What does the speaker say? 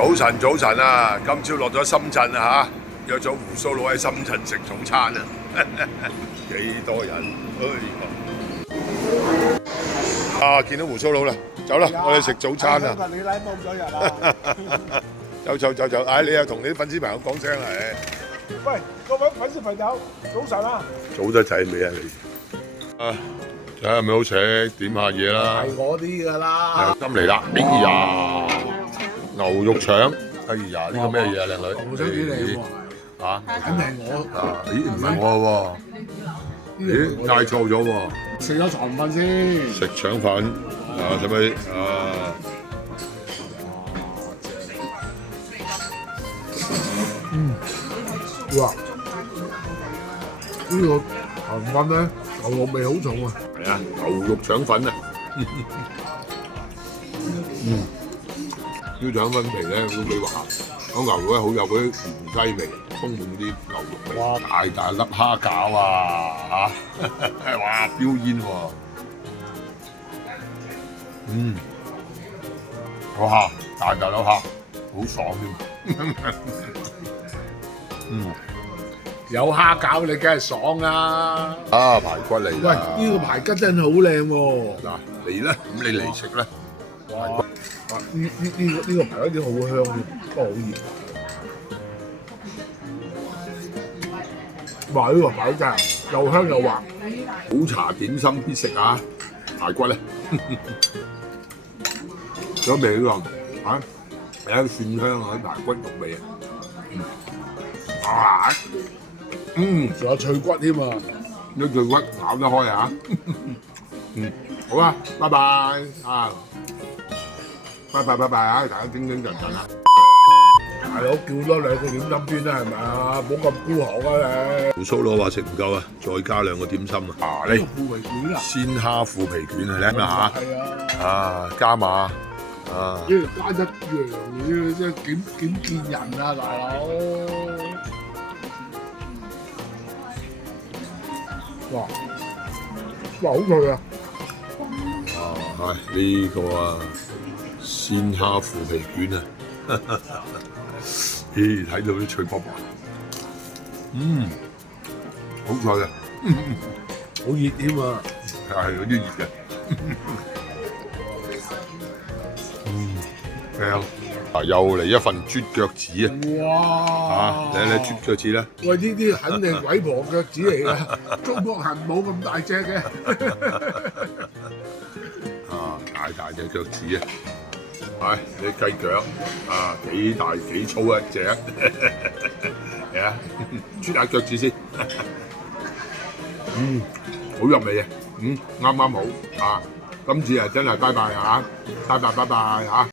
早晨，早晨啊！今朝落咗深圳啊嚇，約咗胡鬚佬喺深圳食早餐啊！幾多人？啊！見到胡鬚佬啦，走啦，我哋食早餐啊！你拉冇咗人啊！走！唉，你又同你啲粉絲朋友講聲啦，唉！喂，各位粉絲朋友，早晨啊！早得滯未啊你？啊，睇下係咪好食，點下嘢啦。係我啲㗎啦。啱嚟啦！哎呀，牛肉腸，哎呀，呢個咩嘢啊，靚女？牛腸幾靚喎！嚇，肯定我。啊，咦，唔係我喎，咦，嗌錯咗喎。食咗腸粉先。食腸粉，啊，使唔使啊？哇！呢個腸粉咧，牛肉味好重啊！係啊，牛肉腸粉啊！啲腸粉皮咧都幾滑，個牛肉咧好有嗰啲芫茜味，充滿啲牛肉味。哇！大粒蝦餃啊嚇！哇，飆煙喎！個蝦大粒蝦，好爽添。有蝦餃你梗係爽啦！啊，排骨嚟啦！喂，呢個排骨真係好靚喎！嗱，嚟啦，咁你嚟食啦。哇！呢個排骨啲好香，不過好熱。哇！呢個排骨真係又香又滑。早茶點心必食啊！排骨咧，有味喎嚇，有蒜香啊，啲排骨肉味啊！啊！仲有脆骨添啊！呢脆骨咬得開啊！好啊，拜拜啊！拜拜啊！大家精精神神啊！大佬叫多兩個點心先啦，係咪啊？冇咁孤寒啊你！胡鬚佬話食唔夠啊，再加兩個點心啊！啊，你腐皮卷啊！鮮蝦腐皮卷係靚啦嚇！係啊！啊，加碼啊！呢個加一樣嘅，真係點見人啊，大佬！哇！好脆啊！啊，呢個啊鮮蝦腐皮卷啊！咦，睇到啲脆卜卜，好脆啊！好熱添啊！係有啲熱嘅，靚啊！又嚟一份啜腳趾啊！哇！嚟啜腳趾啦！喂，呢啲肯定鬼婆腳趾嚟㗎，中國人冇咁大隻嘅。啊，大隻腳趾啊！係你雞腳啊，幾大幾粗一隻，嚟啊！啜下腳趾先，好入味啊！啱好啊！今次啊真係拜拜啊！拜拜嚇！